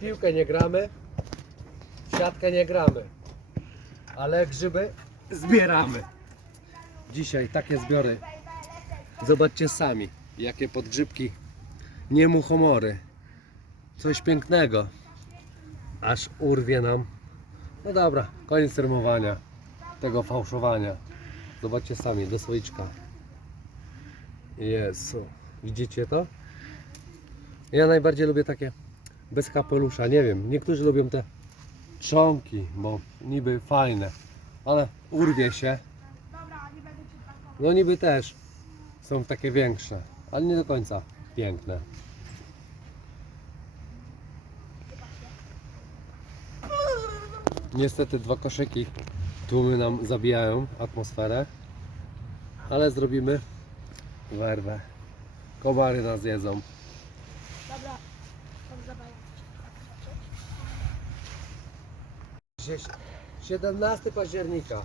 Piłkę nie gramy, w siatkę nie gramy, ale grzyby zbieramy. Dzisiaj takie zbiory. Zobaczcie sami, jakie podgrzybki, nie muchomory. Coś pięknego. Aż urwie nam. No dobra, koniec rymowania, tego fałszowania. Zobaczcie sami, do słoiczka. Jezu, widzicie to? Ja najbardziej lubię takie bez kapelusza, nie wiem, niektórzy lubią te trzonki, bo niby fajne, ale urwie się. No niby też są takie większe, ale nie do końca piękne. Niestety dwa koszyki tłumy nam zabijają atmosferę, ale zrobimy werwę. Komary nas jedzą. Dobra, 17 października